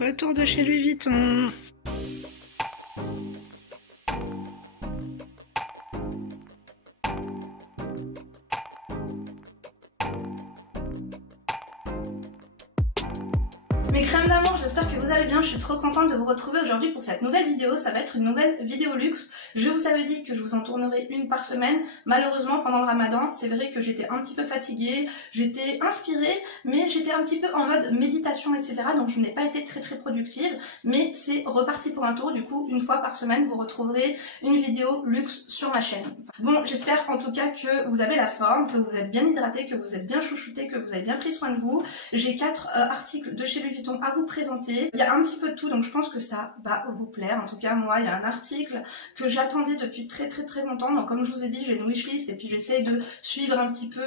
Retour de chez Louis Vuitton. Mes crèmes d'amour, j'espère que vous allez bien, je suis trop contente de vous retrouver aujourd'hui pour cette nouvelle vidéo. Ça va être une nouvelle vidéo luxe. Je vous avais dit que je vous en tournerai une par semaine. Malheureusement pendant le ramadan, c'est vrai que j'étais un petit peu fatiguée, j'étais inspirée, mais j'étais un petit peu en mode méditation, etc. Donc je n'ai pas été très productive, mais c'est reparti pour un tour. Du coup, une fois par semaine, vous retrouverez une vidéo luxe sur ma chaîne. Bon, j'espère en tout cas que vous avez la forme, que vous êtes bien hydraté, que vous êtes bien chouchouté, que vous avez bien pris soin de vous. J'ai 4 articles de chez Louis Vuitton à vous présenter. Il y a un petit peu de tout, donc je pense que ça va vous plaire. En tout cas, moi, il y a un article que j'attendais depuis très longtemps. Donc comme je vous ai dit, j'ai une wishlist et puis j'essaye de suivre un petit peu,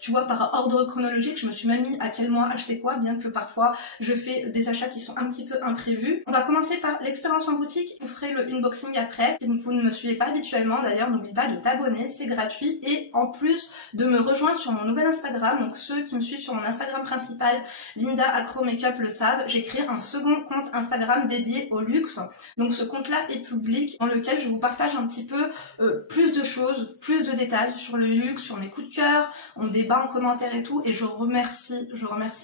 tu vois, par ordre chronologique. Je me suis même mis à quel mois acheter quoi, bien que parfois je fais des achats qui sont un petit peu imprévus. On va commencer par l'expérience en boutique. Je vous ferai le unboxing après. Si vous ne me suivez pas habituellement, d'ailleurs, n'oublie pas de t'abonner, c'est gratuit. Et en plus de me rejoindre sur mon nouvel Instagram, donc ceux qui me suivent sur mon Instagram principal, Linda Acro Makeup le savent, j'ai créé un second compte Instagram dédié au luxe. Donc ce compte là est public, dans lequel je vous partage un petit peu plus de choses, plus de détails sur le luxe, sur mes coups de cœur, on débat en commentaire et tout, et je remercie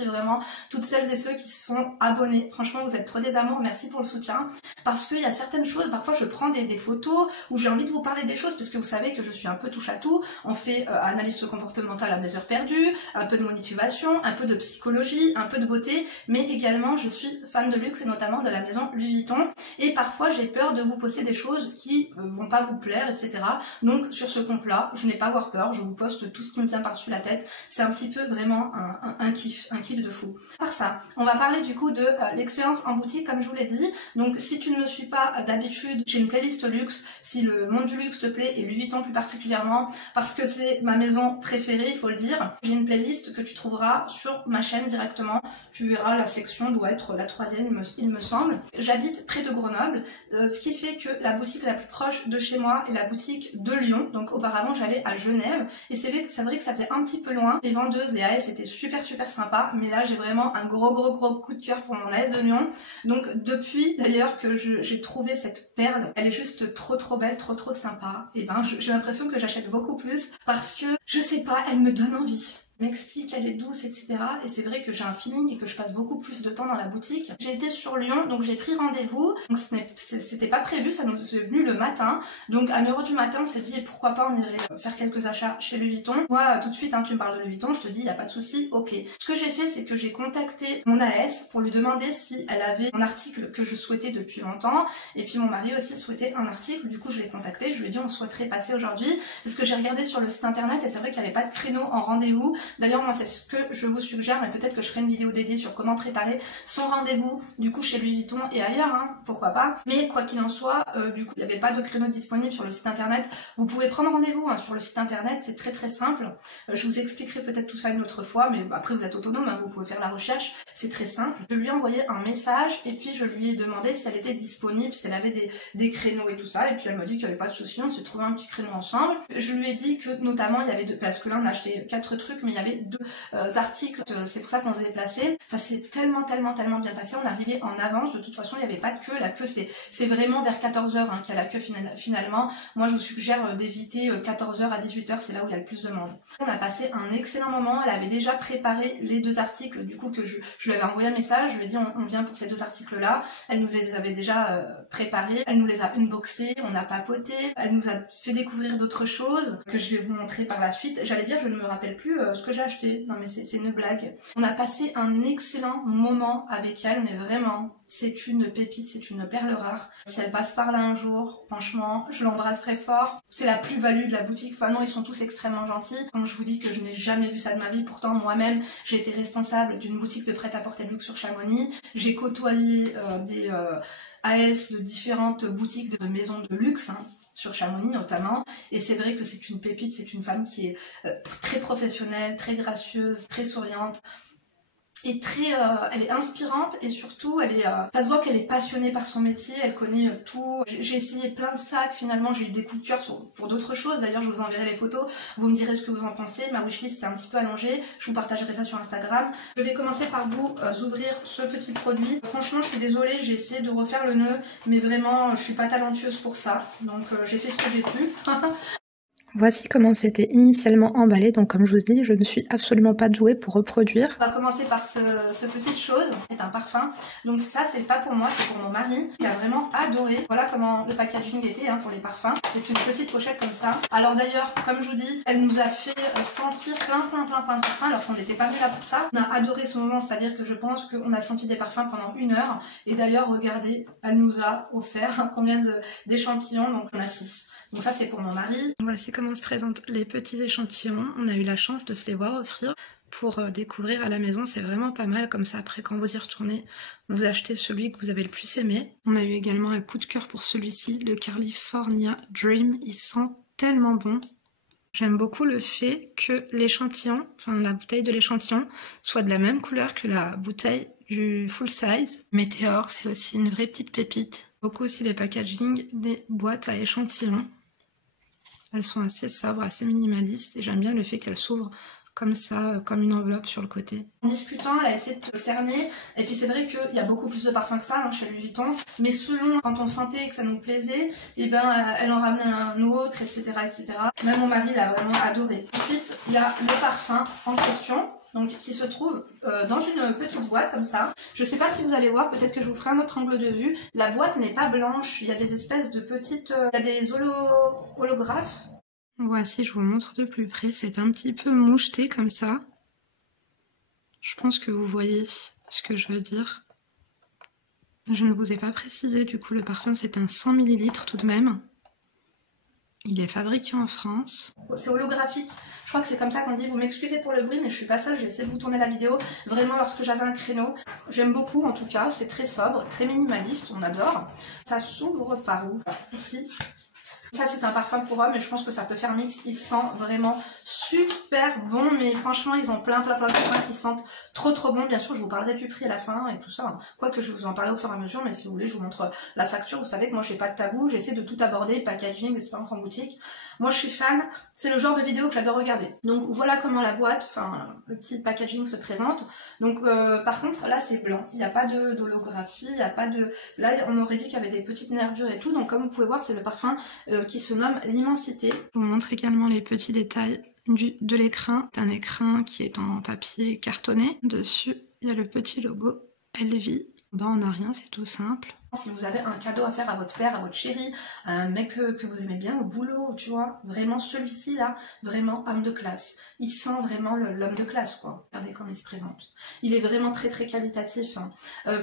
vraiment toutes celles et ceux qui se sont abonnés. Franchement, vous êtes trop des amours, merci pour le soutien, parce qu'il y a certaines choses, parfois je prends des photos où j'ai envie de vous parler des choses, parce que vous savez que je suis un peu touche à tout. On fait analyse comportementale à mes heures perdues, un peu de motivation, un peu de psychologie, un peu de beauté, mais également je suis fan de luxe et notamment de la maison Louis Vuitton, et parfois j'ai peur de vous poster des choses qui vont pas vous plaire, etc. Donc sur ce compte là, je n'ai pas à avoir peur, je vous poste tout ce qui me vient par-dessus la tête. C'est un petit peu vraiment un kiff de fou. Par ça, on va parler du coup de l'expérience en boutique, comme je vous l'ai dit. Donc si tu ne me suis pas d'habitude, j'ai une playlist luxe, si le monde du luxe te plaît, et Louis Vuitton plus particulièrement, parce que c'est ma maison préférée, il faut le dire. J'ai une playlist que tu trouveras sur ma chaîne directement, tu verras la section doit être la 3e il me semble. J'habite près de Grenoble, ce qui fait que la boutique la plus proche de chez moi est la boutique de Lyon. Donc auparavant j'allais à Genève, et c'est vrai que ça faisait un petit peu loin. Les vendeuses, les AS étaient super sympa, mais là j'ai vraiment un gros coup de cœur pour mon AS de Lyon. Donc depuis d'ailleurs que j'ai trouvé cette perle, elle est juste trop belle, trop sympa, et ben j'ai l'impression que j'achète beaucoup plus parce que je sais pas, elle me donne envie. M'explique, elle est douce, etc. Et c'est vrai que j'ai un feeling et que je passe beaucoup plus de temps dans la boutique. J'ai été sur Lyon, donc j'ai pris rendez-vous. Donc c'était pas prévu, ça nous est venu le matin. Donc à 9h du matin, on s'est dit pourquoi pas on irait faire quelques achats chez Louis Vuitton. Moi tout de suite, tu me parles de Louis Vuitton, je te dis y a pas de souci, ok. Ce que j'ai fait, c'est que j'ai contacté mon AS pour lui demander si elle avait un article que je souhaitais depuis longtemps. Et puis mon mari aussi souhaitait un article, du coup je l'ai contacté, je lui ai dit on souhaiterait passer aujourd'hui. Parce que j'ai regardé sur le site internet et c'est vrai qu'il n'y avait pas de créneau en rendez-vous. D'ailleurs moi c'est ce que je vous suggère, mais peut-être que je ferai une vidéo dédiée sur comment préparer son rendez-vous du coup chez Louis Vuitton et ailleurs, pourquoi pas. Mais quoi qu'il en soit, du coup il n'y avait pas de créneau disponible sur le site internet. Vous pouvez prendre rendez-vous sur le site internet, c'est très simple. Je vous expliquerai peut-être tout ça une autre fois, mais après vous êtes autonome, vous pouvez faire la recherche, c'est très simple. Je lui ai envoyé un message et puis je lui ai demandé si elle était disponible, si elle avait des créneaux et tout ça, et puis elle m'a dit qu'il n'y avait pas de souci, on s'est trouvé un petit créneau ensemble. Je lui ai dit que notamment il y avait parce que là on a acheté 4 trucs, mais il y avait 2 articles, c'est pour ça qu'on s'est déplacé. Ça s'est tellement bien passé, on est arrivé en avance, de toute façon il n'y avait pas de queue, la queue c'est vraiment vers 14h qu'il y a la queue finalement. Moi je vous suggère d'éviter 14h à 18h, c'est là où il y a le plus de monde. On a passé un excellent moment, elle avait déjà préparé les 2 articles, du coup que je lui avais envoyé un message, je lui ai dit on vient pour ces 2 articles là, elle nous les avait déjà préparés, elle nous les a unboxés, on a papoté, elle nous a fait découvrir d'autres choses que je vais vous montrer par la suite. J'allais dire je ne me rappelle plus ce que j'ai acheté, non mais c'est une blague. On a passé un excellent moment avec elle, mais vraiment c'est une pépite, c'est une perle rare. Si elle passe par là un jour, franchement je l'embrasse très fort. C'est la plus-value de la boutique, enfin non ils sont tous extrêmement gentils. Quand je vous dis que je n'ai jamais vu ça de ma vie, pourtant moi-même j'ai été responsable d'une boutique de prêt-à-porter de luxe sur Chamonix, j'ai côtoyé des AS de différentes boutiques de maisons de luxe, sur Chamonix notamment, et c'est vrai que c'est une pépite, c'est une femme qui est très professionnelle, très gracieuse, très souriante. est très, elle est inspirante et surtout elle est, ça se voit qu'elle est passionnée par son métier, elle connaît tout. J'ai essayé plein de sacs, finalement j'ai eu des coups de cœur pour d'autres choses, d'ailleurs je vous enverrai les photos, vous me direz ce que vous en pensez, ma wishlist est un petit peu allongée, je vous partagerai ça sur Instagram. Je vais commencer par vous ouvrir ce petit produit. Franchement je suis désolée, j'ai essayé de refaire le nœud, mais vraiment je suis pas talentueuse pour ça, donc j'ai fait ce que j'ai pu. Voici comment c'était initialement emballé, donc comme je vous dis, je ne suis absolument pas douée pour reproduire. On va commencer par ce petite chose, c'est un parfum, donc ça c'est pas pour moi, c'est pour mon mari, il a vraiment adoré. Voilà comment le packaging était pour les parfums, c'est une petite pochette comme ça. Alors d'ailleurs, comme je vous dis, elle nous a fait sentir plein de parfums alors qu'on n'était pas venu là pour ça. On a adoré ce moment, c'est-à-dire que je pense qu'on a senti des parfums pendant 1 heure, et d'ailleurs regardez, elle nous a offert combien d'échantillons, donc on a 6. Donc ça c'est pour mon mari. Voici comment se présentent les petits échantillons. On a eu la chance de se les voir offrir pour découvrir à la maison. C'est vraiment pas mal, comme ça après quand vous y retournez, vous achetez celui que vous avez le plus aimé. On a eu également un coup de cœur pour celui-ci, le California Dream. Il sent tellement bon. J'aime beaucoup le fait que l'échantillon, enfin la bouteille de l'échantillon, soit de la même couleur que la bouteille du full size. Météor, c'est aussi une vraie petite pépite. Beaucoup aussi les packaging des boîtes à échantillons. Elles sont assez sobres, assez minimalistes, et j'aime bien le fait qu'elles s'ouvrent comme ça, comme une enveloppe sur le côté. En discutant, elle a essayé de cerner, et puis c'est vrai qu'il y a beaucoup plus de parfums que ça chez Louis Vuitton, mais selon quand on sentait que ça nous plaisait, et ben elle en ramenait un autre, etc. Même mon mari l'a vraiment adoré. Ensuite, il y a le parfum en question, donc qui se trouve dans une petite boîte comme ça. Je sais pas si vous allez voir, peut-être que je vous ferai un autre angle de vue. La boîte n'est pas blanche, il y a des espèces de petites... il y a des holographes. Voici, je vous montre de plus près, c'est un petit peu moucheté comme ça. Je pense que vous voyez ce que je veux dire. Je ne vous ai pas précisé, du coup le parfum c'est un 100 ml tout de même. Il est fabriqué en France. C'est holographique, je crois que c'est comme ça qu'on dit. Vous m'excusez pour le bruit, mais je suis pas seule, j'ai essayé de vous tourner la vidéo vraiment lorsque j'avais un créneau. J'aime beaucoup en tout cas, c'est très sobre, très minimaliste, on adore. Ça s'ouvre par où? Ici. Ça c'est un parfum pour homme, mais je pense que ça peut faire mix. Il sent vraiment super bon, mais franchement ils ont plein de parfums qui sentent trop bon. Bien sûr je vous parlerai du prix à la fin et tout ça, quoique je vais vous en parler au fur et à mesure, mais si vous voulez je vous montre la facture. Vous savez que moi j'ai pas de tabou, j'essaie de tout aborder, packaging, expérience en boutique. Moi je suis fan, c'est le genre de vidéo que j'adore regarder. Donc voilà comment la boîte, enfin le petit packaging se présente. Donc par contre là c'est blanc, il n'y a pas d'holographie, il n'y a pas de... Là on aurait dit qu'il y avait des petites nervures et tout, donc comme vous pouvez voir c'est le parfum qui se nomme l'immensité. Je vous montre également les petits détails de l'écrin. C'est un écrin qui est en papier cartonné. Dessus, il y a le petit logo LV. Ben, on n'a rien, c'est tout simple. Si vous avez un cadeau à faire à votre père, à votre chéri, à un mec que vous aimez bien au boulot, tu vois, vraiment celui-ci là, vraiment homme de classe. Il sent vraiment l'homme de classe quoi. Regardez comment il se présente. Il est vraiment très qualitatif. Hein.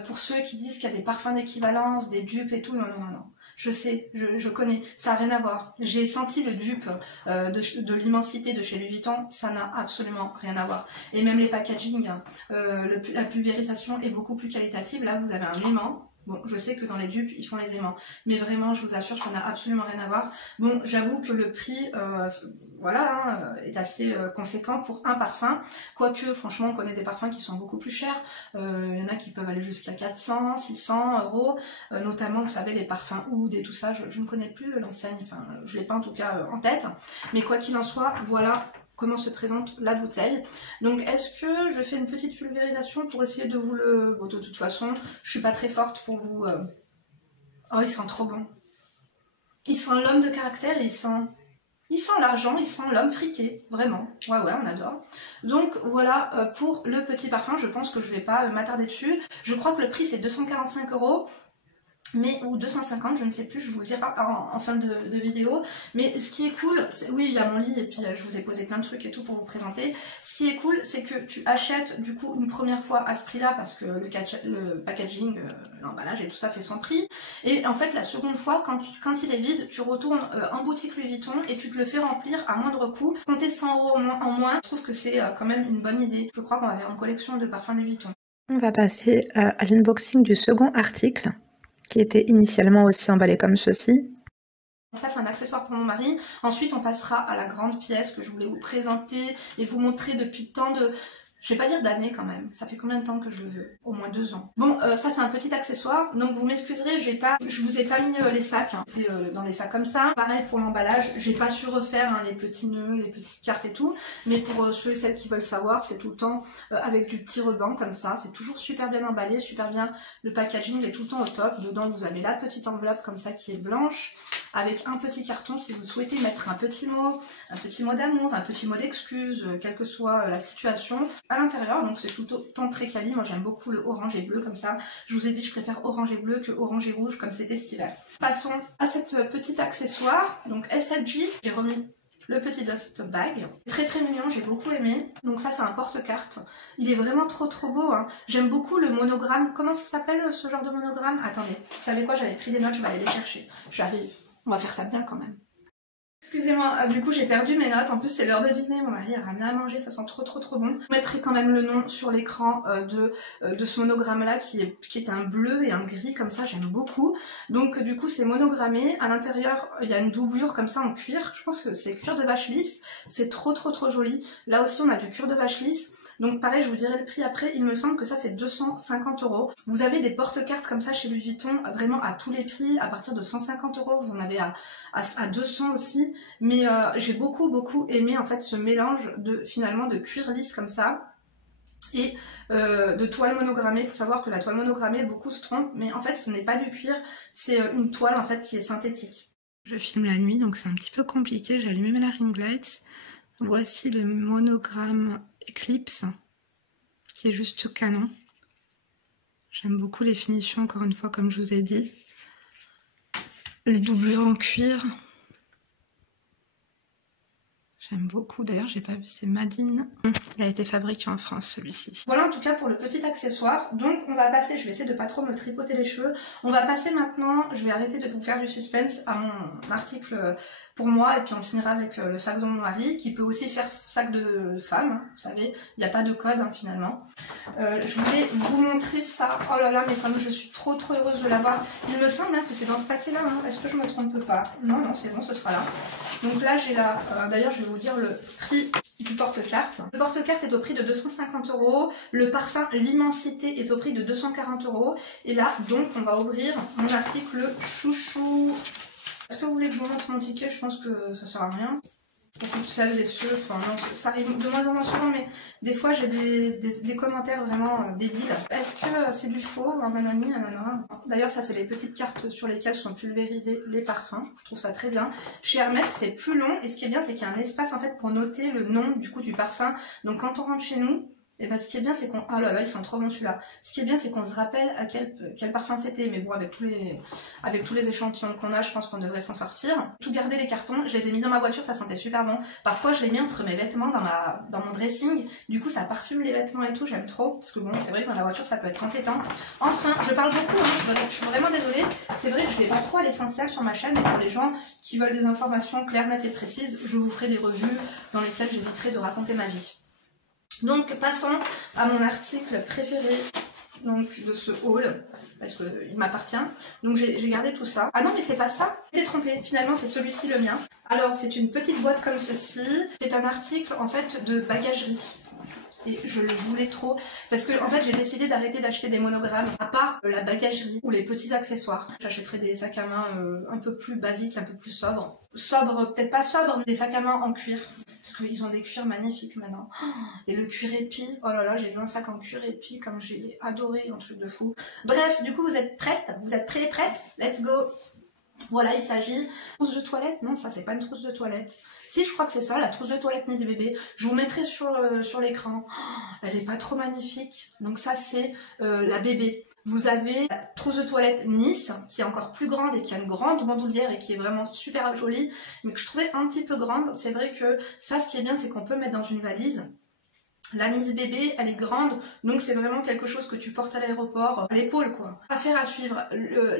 Pour ceux qui disent qu'il y a des parfums d'équivalence, des dupes et tout, non. Je sais, je connais, ça n'a rien à voir. J'ai senti le dupe de l'immensité de chez Louis Vuitton, ça n'a absolument rien à voir. Et même les packaging, la pulvérisation est beaucoup plus qualitative. Là, vous avez un aimant. Bon, je sais que dans les dupes, ils font les aimants. Mais vraiment, je vous assure, ça n'a absolument rien à voir. Bon, j'avoue que le prix, est assez conséquent pour un parfum. Quoique, franchement, on connaît des parfums qui sont beaucoup plus chers. Il y en a qui peuvent aller jusqu'à 400, 600 €. Notamment, vous savez, les parfums Oud et tout ça. Je ne connais plus l'enseigne. Enfin, je l'ai pas en tout cas en tête. Mais quoi qu'il en soit, voilà comment se présente la bouteille. Donc est-ce que je fais une petite pulvérisation pour essayer de vous le... Bon, de toute façon, je suis pas très forte pour vous... Oh, il sent trop bon. Il sent l'homme de caractère, il sent l'argent, il sent l'homme friqué, vraiment. Ouais, on adore. Donc voilà pour le petit parfum, je pense que je vais pas m'attarder dessus. Je crois que le prix c'est 245 €. Mais, ou 250, je ne sais plus, je vous le dirai en fin de vidéo. Mais ce qui est cool, oui, il y a mon lit et puis je vous ai posé plein de trucs et tout pour vous présenter. Ce qui est cool, c'est que tu achètes du coup une première fois à ce prix-là parce que le packaging, l'emballage et tout ça fait son prix. Et en fait, la seconde fois, quand il est vide, tu retournes en boutique Louis Vuitton et tu te le fais remplir à moindre coût. Compter 100 € en moins, je trouve que c'est quand même une bonne idée. Je crois qu'on va faire une collection de parfums Louis Vuitton. On va passer à l'unboxing du second article, qui était initialement aussi emballé comme ceci. Ça c'est un accessoire pour mon mari. Ensuite on passera à la grande pièce que je voulais vous présenter et vous montrer depuis tant de... Je vais pas dire d'années quand même, ça fait combien de temps que je le veux? Au moins 2 ans. Bon, ça c'est un petit accessoire, donc vous m'excuserez, je vous ai pas mis les sacs, hein, dans les sacs comme ça. Pareil pour l'emballage, j'ai pas su refaire hein, les petits nœuds, les petites cartes et tout, mais pour ceux et celles qui veulent savoir, c'est tout le temps avec du petit ruban comme ça, c'est toujours super bien emballé, super bien, le packaging est tout le temps au top. Dedans vous avez la petite enveloppe comme ça qui est blanche, avec un petit carton si vous souhaitez mettre un petit mot d'amour, un petit mot d'excuse, quelle que soit la situation. À l'intérieur, donc c'est tout autant très quali, moi j'aime beaucoup le orange et bleu comme ça. Je vous ai dit je préfère orange et bleu que orange et rouge comme c'était cet hiver. Passons à cette petite accessoire, donc SLG, j'ai remis le petit dust bag, très très mignon, j'ai beaucoup aimé. Donc ça c'est un porte-carte, il est vraiment trop beau hein. J'aime beaucoup le monogramme, comment ça s'appelle ce genre de monogramme? Attendez, vous savez quoi, j'avais pris des notes, je vais aller les chercher, j'arrive, on va faire ça bien quand même. Excusez-moi, du coup j'ai perdu mes notes, en plus c'est l'heure de dîner, mon mari a ramené à manger, ça sent trop bon. Je mettrai quand même le nom sur l'écran de ce monogramme là qui est un bleu et un gris comme ça, j'aime beaucoup. Donc du coup c'est monogrammé, à l'intérieur il y a une doublure comme ça en cuir, je pense que c'est cuir de vache lisse, c'est trop joli. Là aussi on a du cuir de vache lisse. Donc pareil, je vous dirai le prix après, il me semble que ça c'est 250 €. Vous avez des porte-cartes comme ça chez Louis Vuitton, vraiment à tous les prix, à partir de 150 €, vous en avez à 200 aussi. Mais j'ai beaucoup aimé en fait ce mélange finalement de cuir lisse comme ça et de toile monogrammée. Il faut savoir que la toile monogrammée, beaucoup se trompent, mais en fait ce n'est pas du cuir, c'est une toile en fait qui est synthétique. Je filme la nuit donc c'est un petit peu compliqué, j'ai allumé la ring light. Voici le monogramme Eclipse qui est juste canon. J'aime beaucoup les finitions, encore une fois, comme je vous ai dit. Les doublures en cuir. J'aime beaucoup, d'ailleurs j'ai pas vu, c'est Madine. Il a été fabriqué en France celui-ci. Voilà en tout cas pour le petit accessoire. Donc on va passer, je vais essayer de pas trop me tripoter les cheveux. On va passer maintenant, je vais arrêter de vous faire du suspense, à mon article pour moi et puis on finira avec le sac de mon mari qui peut aussi faire sac de femme, hein, vous savez, il n'y a pas de code hein, finalement. Je voulais vous montrer ça, oh là là mais comme je suis trop heureuse de l'avoir. Il me semble hein, que c'est dans ce paquet là, hein. Est-ce que je me trompe pas? Non c'est bon, ce sera là. Donc là j'ai là, d'ailleurs je vais vous dire le prix du porte-carte. Le porte-carte est au prix de 250 €, le parfum L'Immensité est au prix de 240 €, et là donc on va ouvrir mon article chouchou. Est-ce que vous voulez que je vous montre mon ticket? Je pense que ça sert à rien. Pour toutes celles et ceux, enfin non, ça arrive de moins en moins souvent, mais des fois j'ai des commentaires vraiment débiles. Est-ce que c'est du faux? D'ailleurs ça c'est les petites cartes sur lesquelles sont pulvérisés les parfums, je trouve ça très bien. Chez Hermès c'est plus long, et ce qui est bien c'est qu'il y a un espace en fait pour noter le nom du coup du parfum. Donc quand on rentre chez nous, et ben ce qui est bien c'est qu'on... Ah là là, ils sont trop bons celui-là. Ce qui est bien c'est qu'on se rappelle à quel parfum c'était, mais bon avec tous les échantillons qu'on a, je pense qu'on devrait s'en sortir. Tout garder les cartons, je les ai mis dans ma voiture, ça sentait super bon. Parfois je les mets entre mes vêtements dans mon dressing, du coup ça parfume les vêtements et tout, j'aime trop, parce que bon c'est vrai que dans la voiture ça peut être entêtant. Enfin, je parle beaucoup, hein, je suis vraiment désolée, c'est vrai que je vais pas trop à l'essentiel sur ma chaîne, mais pour les gens qui veulent des informations claires, nettes et précises, je vous ferai des revues dans lesquelles j'éviterai de raconter ma vie. Donc passons à mon article préféré donc, de ce haul, parce qu'il m'appartient. Donc j'ai gardé tout ça. Ah non mais c'est pas ça, j'étais trompée, finalement c'est celui-ci le mien. Alors c'est une petite boîte comme ceci, c'est un article en fait de bagagerie. Et je le voulais trop, parce que en fait j'ai décidé d'arrêter d'acheter des monogrammes, à part la bagagerie ou les petits accessoires. J'achèterai des sacs à main un peu plus basiques, un peu plus sobres. Sobres, peut-être pas sobres, mais des sacs à main en cuir. Parce qu'ils ont des cuirs magnifiques maintenant. Et le cuir épi, oh là là, j'ai vu un sac en cuir épi, comme j'ai adoré, un truc de fou. Bref, du coup vous êtes prêtes? Vous êtes prêts et prêtes? Let's go! Voilà, il s'agit... Trousse de toilette? Non, ça c'est pas une trousse de toilette. Si, je crois que c'est ça, la trousse de toilette Nice Bébé. Je vous mettrai sur l'écran. Elle est pas trop magnifique. Donc ça c'est la bébé. Vous avez la trousse de toilette Nice, qui est encore plus grande et qui a une grande bandoulière et qui est vraiment super jolie, mais que je trouvais un petit peu grande. C'est vrai que ça, ce qui est bien, c'est qu'on peut mettre dans une valise. La Nice Bébé, elle est grande, donc c'est vraiment quelque chose que tu portes à l'aéroport, à l'épaule quoi. Affaire à suivre.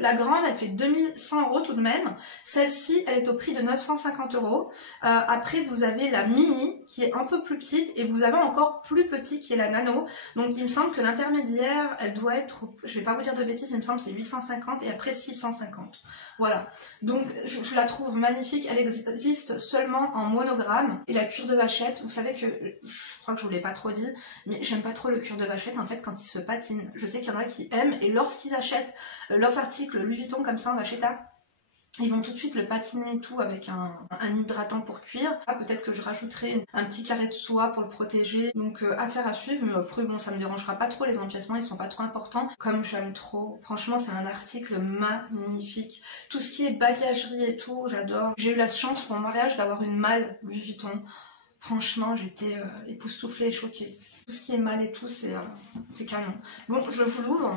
La grande, elle fait 2100 € tout de même. Celle-ci, elle est au prix de 950 €. Après, vous avez la mini, qui est un peu plus petite, et vous avez encore plus petit, qui est la nano. Donc il me semble que l'intermédiaire, elle doit être, je vais pas vous dire de bêtises, il me semble que c'est 850, et après 650. Voilà. Donc je la trouve magnifique, elle existe seulement en monogramme. Et la cure de vachette, vous savez que, je crois que je vous l'ai pas trop dit, mais j'aime pas trop le cuir de vachette en fait quand il se patine. Je sais qu'il y en a qui aiment et lorsqu'ils achètent leurs articles Louis Vuitton comme ça en Vachetta, ils vont tout de suite le patiner et tout avec un hydratant pour cuir. Peut-être que je rajouterai un petit carré de soie pour le protéger. Donc affaire à suivre, mais après bon ça me dérangera pas trop, les empiècements ils sont pas trop importants. Comme j'aime trop, franchement c'est un article magnifique. Tout ce qui est bagagerie et tout, j'adore. J'ai eu la chance pour mon mariage d'avoir une malle Louis Vuitton. Franchement j'étais époustouflée et choquée. Tout ce qui est malle et tout c'est canon. Bon je vous l'ouvre.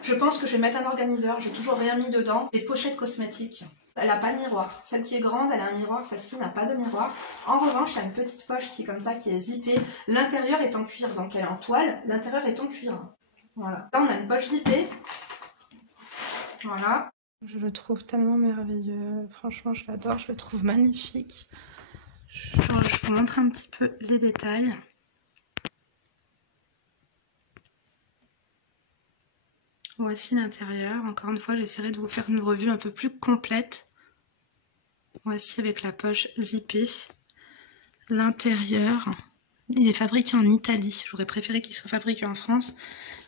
Je pense que je vais mettre un organiseur, j'ai toujours rien mis dedans. Des pochettes cosmétiques. Elle n'a pas de miroir. Celle qui est grande, elle a un miroir, celle-ci n'a pas de miroir. En revanche, elle a une petite poche qui est comme ça, qui est zippée. L'intérieur est en cuir, donc elle est en toile. L'intérieur est en cuir. Voilà. Là, on a une poche zippée. Voilà. Je le trouve tellement merveilleux. Franchement, je l'adore. Je le trouve magnifique. Je vous montre un petit peu les détails. Voici l'intérieur. Encore une fois, j'essaierai de vous faire une revue un peu plus complète. Voici avec la poche zippée. L'intérieur, il est fabriqué en Italie. J'aurais préféré qu'il soit fabriqué en France,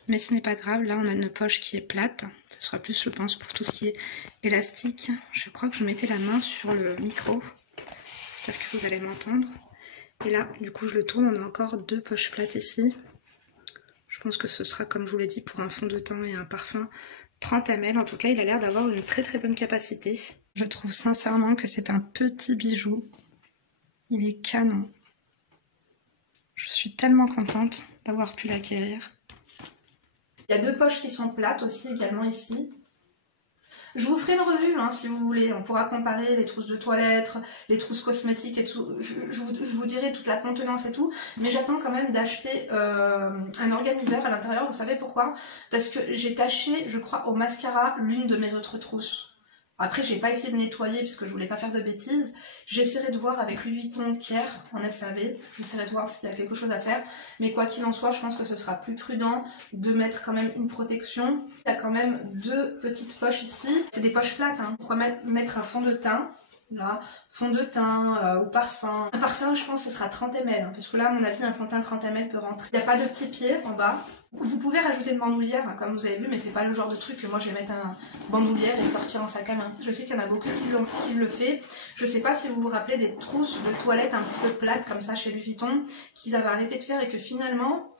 mais ce n'est pas grave. Là, on a une poche qui est plate. Ce sera plus, je pense, pour tout ce qui est élastique. Je crois que je mettais la main sur le micro. J'espère que vous allez m'entendre. Et là, du coup, je le tourne. On a encore deux poches plates ici. Je pense que ce sera, comme je vous l'ai dit, pour un fond de teint et un parfum 30 ml. En tout cas, il a l'air d'avoir une très très bonne capacité. Je trouve sincèrement que c'est un petit bijou. Il est canon. Je suis tellement contente d'avoir pu l'acquérir. Il y a deux poches qui sont plates aussi également ici. Je vous ferai une revue hein, si vous voulez, on pourra comparer les trousses de toilette, les trousses cosmétiques et tout, je vous dirai toute la contenance et tout, mais j'attends quand même d'acheter un organiseur à l'intérieur, vous savez pourquoi? Parce que j'ai taché, je crois, au mascara l'une de mes autres trousses. Après, j'ai pas essayé de nettoyer puisque je voulais pas faire de bêtises. J'essaierai de voir avec Louis Vuitton Kier en SAV. J'essaierai de voir s'il y a quelque chose à faire. Mais quoi qu'il en soit, je pense que ce sera plus prudent de mettre quand même une protection. Il y a quand même deux petites poches ici. C'est des poches plates. Hein. Pourquoi mettre un fond de teint? Là, fond de teint ou parfum. Un parfum, je pense que ce sera 30 ml. Hein, parce que là, à mon avis, un fond de teint 30 ml peut rentrer. Il n'y a pas de petit pied en bas. Vous pouvez rajouter une bandoulière, hein, comme vous avez vu, mais c'est pas le genre de truc que moi je vais mettre un bandoulière et sortir en sac à main. Je sais qu'il y en a beaucoup qui le fait. Je sais pas si vous vous rappelez des trousses de toilette un petit peu plates comme ça chez Louis Vuitton, qu'ils avaient arrêté de faire et que finalement,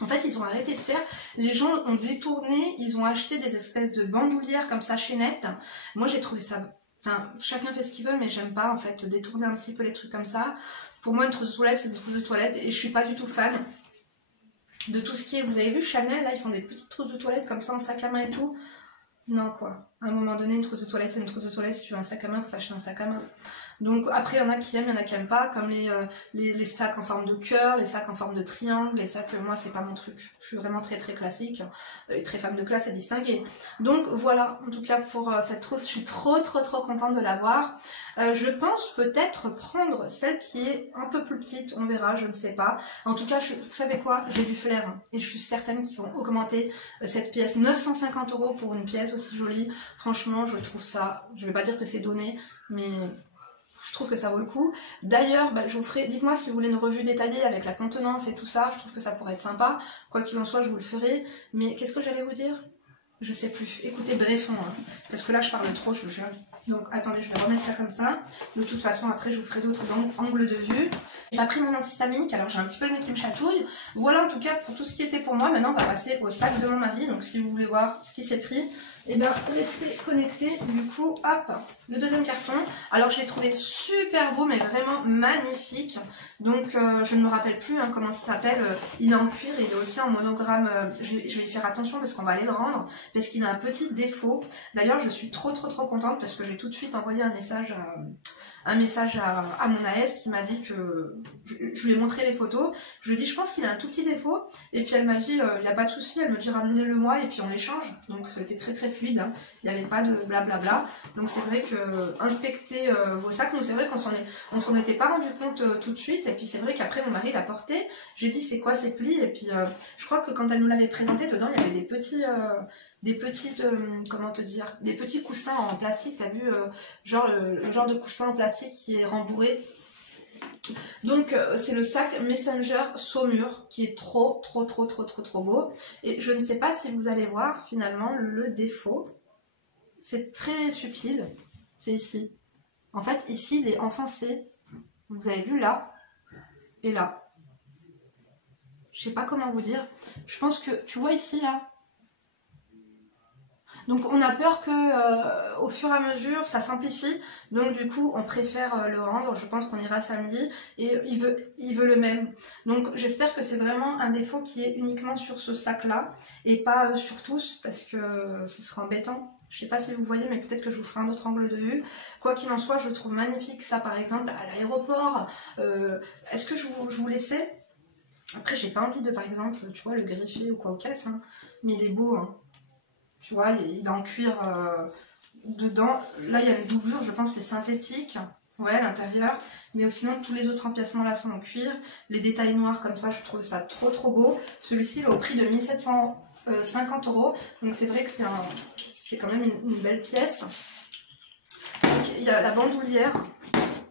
en fait, ils ont arrêté de faire. Les gens ont détourné, ils ont acheté des espèces de bandoulières comme ça chaînettes. Moi, j'ai trouvé ça... Enfin, chacun fait ce qu'il veut, mais j'aime pas en fait détourner un petit peu les trucs comme ça. Pour moi, une trousse de toilette, c'est une trousse de toilette et je suis pas du tout fan de tout ce qui est, vous avez vu Chanel, là ils font des petites trousses de toilette comme ça en sac à main et tout. Non quoi, à un moment donné une trousse de toilette c'est une trousse de toilette, si tu veux un sac à main, il faut s'acheter un sac à main. Donc après il y en a qui aiment, il y en a qui aiment pas, comme les sacs en forme de cœur, les sacs en forme de triangle, les sacs, moi c'est pas mon truc, je suis vraiment très très classique, et très femme de classe et distinguée. Donc voilà, en tout cas pour cette trousse, je suis trop contente de l'avoir. Je pense peut-être prendre celle qui est un peu plus petite, on verra, je ne sais pas. En tout cas, vous savez quoi, j'ai du flair, hein, et je suis certaine qu'ils vont augmenter cette pièce. 950 € pour une pièce aussi jolie, franchement je trouve ça, je vais pas dire que c'est donné, mais... je trouve que ça vaut le coup. D'ailleurs, je vous ferai, dites-moi si vous voulez une revue détaillée avec la contenance et tout ça, je trouve que ça pourrait être sympa. Quoi qu'il en soit, je vous le ferai. Mais qu'est-ce que j'allais vous dire? Je sais plus. Écoutez, brefons, hein, parce que là, je parle trop, je vous jure. Donc, attendez, je vais remettre ça comme ça. De toute façon, après, je vous ferai d'autres angles de vue. J'ai pris mon antihistaminique, alors j'ai un petit peu le nez qui me chatouille. Voilà, en tout cas, pour tout ce qui était pour moi. Maintenant, on va passer au sac de mon mari. Donc, si vous voulez voir ce qui s'est pris, et bien, restez connectés. Du coup, hop, le deuxième carton. Alors, je l'ai trouvé super beau, mais vraiment magnifique. Donc, je ne me rappelle plus hein, comment ça s'appelle. Il est en cuir, il est aussi en monogramme. Je vais y faire attention parce qu'on va aller le rendre. Parce qu'il a un petit défaut. D'ailleurs, je suis trop contente parce que j'ai tout de suite envoyé un message à mon AS qui m'a dit que... Je lui ai montré les photos. Je lui ai dit, je pense qu'il a un tout petit défaut. Et puis, elle m'a dit, il n'y a pas de souci. Elle me dit, ramenez-le moi et puis on échange. Donc, c'était très fluide. Hein. Il n'y avait pas de blablabla. Donc, c'est vrai que inspecter vos sacs, nous, c'est vrai qu'on s'en était pas rendu compte tout de suite. Et puis, c'est vrai qu'après, mon mari l'a porté. J'ai dit, c'est quoi ces plis? Et puis, je crois que quand elle nous l'avait présenté, dedans, il y avait des petits coussins en plastique, t'as vu, genre le genre de coussin en plastique qui est rembourré. Donc c'est le sac Messenger Saumur qui est trop beau. Et je ne sais pas si vous allez voir finalement le défaut. C'est très subtil. C'est ici. En fait ici il est enfoncé. Vous avez vu là et là. Je sais pas comment vous dire. Je pense que tu vois ici là. Donc on a peur que au fur et à mesure ça simplifie, donc du coup on préfère le rendre. Je pense qu'on ira samedi et il veut le même. Donc j'espère que c'est vraiment un défaut qui est uniquement sur ce sac là et pas sur tous, parce que ce serait embêtant. Je sais pas si vous voyez, mais peut-être que je vous ferai un autre angle de vue. Quoi qu'il en soit, je le trouve magnifique ça, par exemple à l'aéroport. Est-ce que je vous laissais? Après j'ai pas envie de, par exemple, tu vois, le griffer ou quoi aux caisses, hein, mais il est beau, hein. Tu vois, il est en cuir dedans. Là, il y a une doublure, je pense que c'est synthétique. Ouais, à l'intérieur. Mais sinon, tous les autres emplacements là sont en cuir. Les détails noirs comme ça, je trouve ça trop beau. Celui-ci, il est au prix de 1750 €. Donc c'est vrai que c'est quand même une belle pièce. Donc il y a la bandoulière,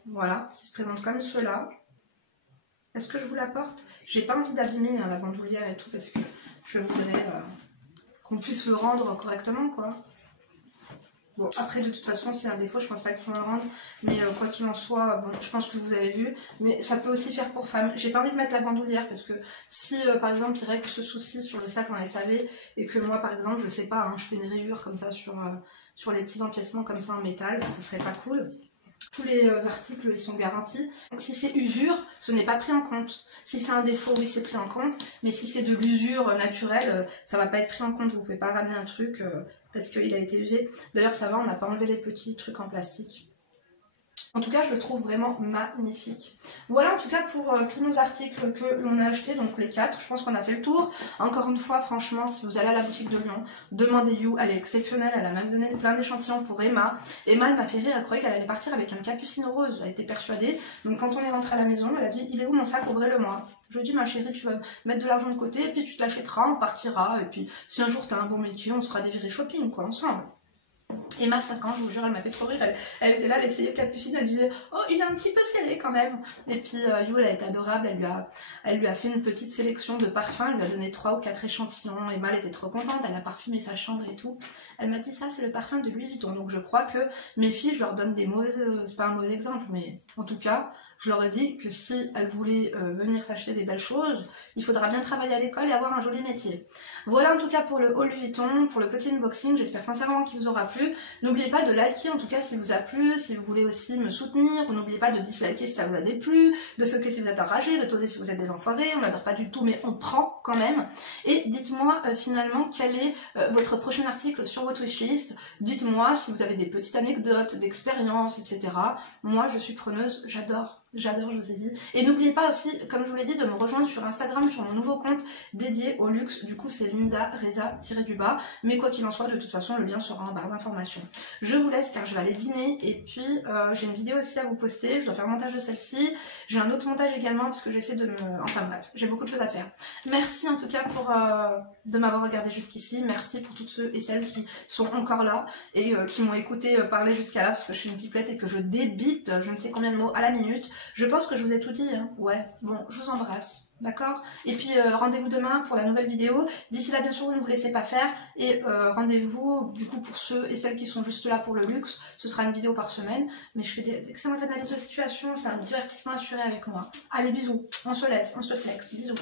voilà, qui se présente comme cela. Est-ce que je vous la porte? J'ai pas envie d'abîmer la bandoulière et tout, parce que je voudrais... qu'on puisse le rendre correctement, quoi. Bon, après de toute façon c'est un défaut, je pense pas qu'ils vont le rendre, mais quoi qu'il en soit, bon, je pense que vous avez vu, mais ça peut aussi faire pour femme. J'ai pas envie de mettre la bandoulière parce que si par exemple il règle ce souci sur le sac en SAV et que moi par exemple je sais pas, hein, je fais une rayure comme ça sur les petits empiècements comme ça en métal, ça serait pas cool. Tous les articles ils sont garantis. Donc si c'est usure, ce n'est pas pris en compte. Si c'est un défaut, oui c'est pris en compte. Mais si c'est de l'usure naturelle, ça va pas être pris en compte. Vous pouvez pas ramener un truc parce qu'il a été usé. D'ailleurs ça va, on n'a pas enlevé les petits trucs en plastique. En tout cas, je le trouve vraiment magnifique. Voilà en tout cas pour tous nos articles que l'on a achetés, donc les 4. Je pense qu'on a fait le tour. Encore une fois, franchement, si vous allez à la boutique de Lyon, demandez You, elle est exceptionnelle. Elle a même donné plein d'échantillons pour Emma. Emma, elle m'a fait rire, elle croyait qu'elle allait partir avec un capucine rose. Elle était persuadée. Donc quand on est rentré à la maison, elle a dit, il est où mon sac, ouvrez-le-moi. Je lui ai dit, ma chérie, tu vas mettre de l'argent de côté, et puis tu te l'achèteras, on partira. Et puis si un jour tu as un bon métier, on se fera des virées shopping, quoi, ensemble. Emma, 5 ans, je vous jure, elle m'a fait trop rire. Elle était là, elle essayait le capucine, elle disait oh, il est un petit peu serré quand même. Et puis You, elle a été adorable, elle lui a fait une petite sélection de parfums, elle lui a donné 3 ou 4 échantillons. Emma, elle était trop contente, elle a parfumé sa chambre et tout. Elle m'a dit ça, c'est le parfum de Louis Vuitton. Donc je crois que mes filles, je leur donne des mauvaises. C'est pas un mauvais exemple, mais en tout cas, je leur ai dit que si elles voulaient venir s'acheter des belles choses, il faudra bien travailler à l'école et avoir un joli métier. Voilà en tout cas pour le haul Louis Vuitton, pour le petit unboxing. J'espère sincèrement qu'il vous aura plu. N'oubliez pas de liker en tout cas s'il vous a plu, si vous voulez aussi me soutenir. N'oubliez pas de disliker si ça vous a déplu, de fucker si vous êtes enragé, de toser si vous êtes des enfoirés. On n'adore pas du tout mais on prend quand même. Et dites-moi finalement quel est votre prochain article sur votre wishlist. Dites-moi si vous avez des petites anecdotes, d'expériences, etc. Moi je suis preneuse, j'adore, je vous ai dit. Et n'oubliez pas aussi, comme je vous l'ai dit, de me rejoindre sur Instagram, sur mon nouveau compte dédié au luxe. Du coup, c'est Linda Reza-du-bas. Mais quoi qu'il en soit, de toute façon, le lien sera en barre d'informations. Je vous laisse car je vais aller dîner. Et puis, j'ai une vidéo aussi à vous poster. Je dois faire le montage de celle-ci. J'ai un autre montage également parce que j'essaie de me... Enfin bref, j'ai beaucoup de choses à faire. Merci en tout cas de m'avoir regardé jusqu'ici. Merci pour toutes ceux et celles qui sont encore là et qui m'ont écouté parler jusqu'à là parce que je suis une pipelette et que je débite je ne sais combien de mots à la minute. Je pense que je vous ai tout dit, hein. Ouais, bon, je vous embrasse, d'accord? Et puis rendez-vous demain pour la nouvelle vidéo. D'ici là, bien sûr, vous ne vous laissez pas faire. Et rendez-vous, du coup, pour ceux et celles qui sont juste là pour le luxe, ce sera une vidéo par semaine. Mais je fais d'excellentes analyses de situation, c'est un divertissement assuré avec moi. Allez, bisous, on se laisse, on se flex, bisous.